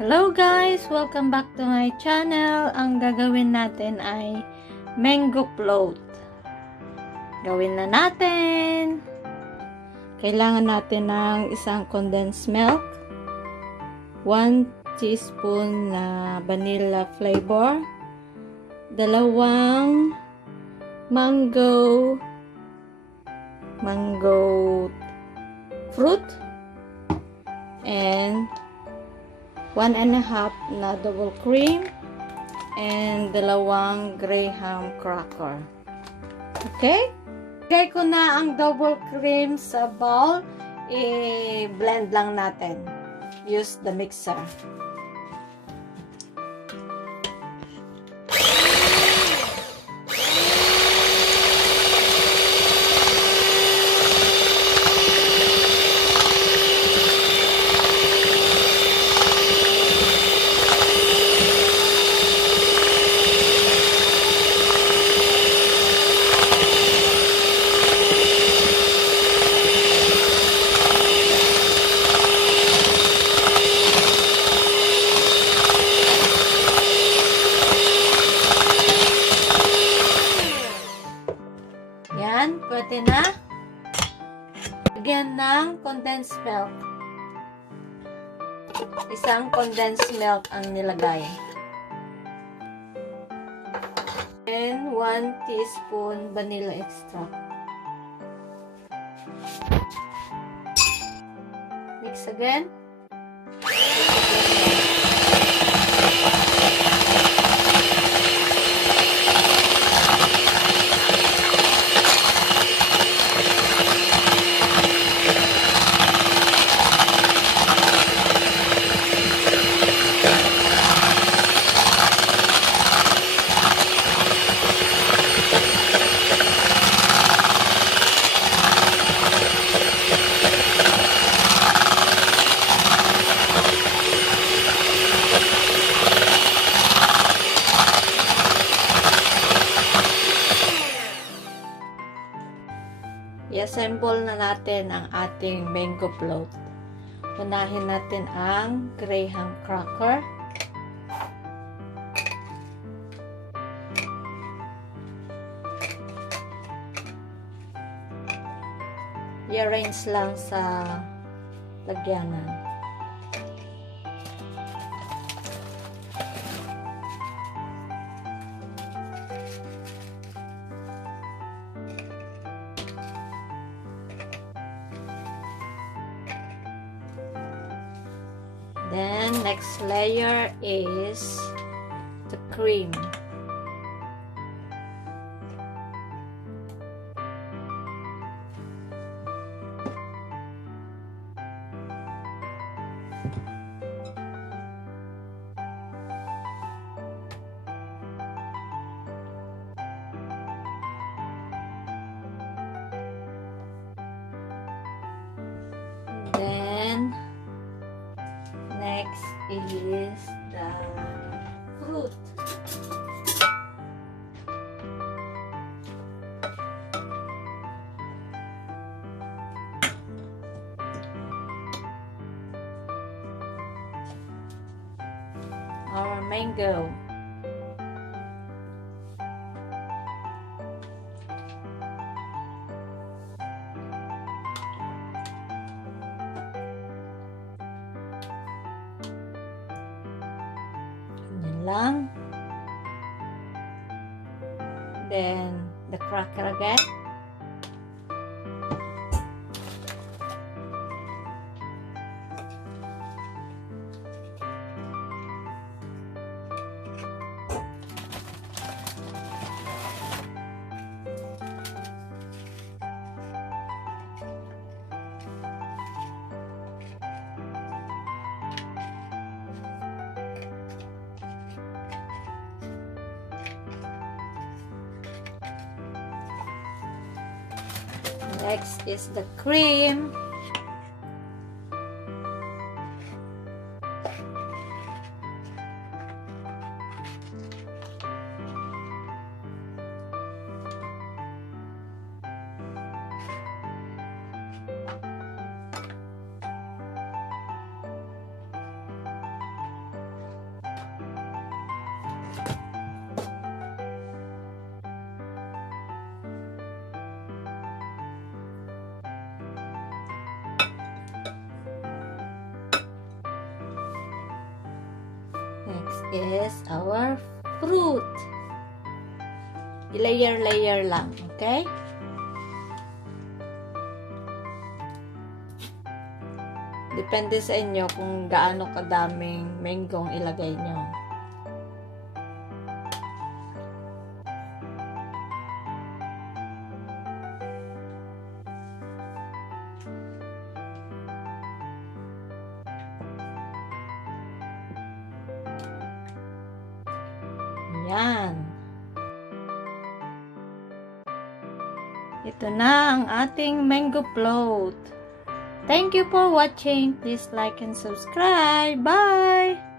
Hello guys! Welcome back to my channel. Ang gagawin natin ay mango float. Gawin na natin! Kailangan natin ng isang condensed milk, 1 teaspoon na vanilla flavor, 2 mango fruit, and 1.5 na double cream, and 2 graham cracker. Okay? Lagay ko na ang double cream sa bowl. I-blend lang natin. Use the mixer. Yan, pwede na. Lagyan ng condensed milk. Isang condensed milk ang nilagay. And 1 teaspoon vanilla extract. Mix again. I-assemble na natin ang ating mango float. Unahin natin ang graham cracker. I-arrange lang sa lagyanan. Then, next layer is the cream. Then, next is the fruit. Our mango. Lang. Then the cracker again. Next is the cream. Next is our fruit. I-layer-layer lang, okay? Depende sa inyo kung gaano kadaming mango ang ilagay nyo. Yan. Ito na ang ating mango float. Thank you for watching. Please like and subscribe. Bye!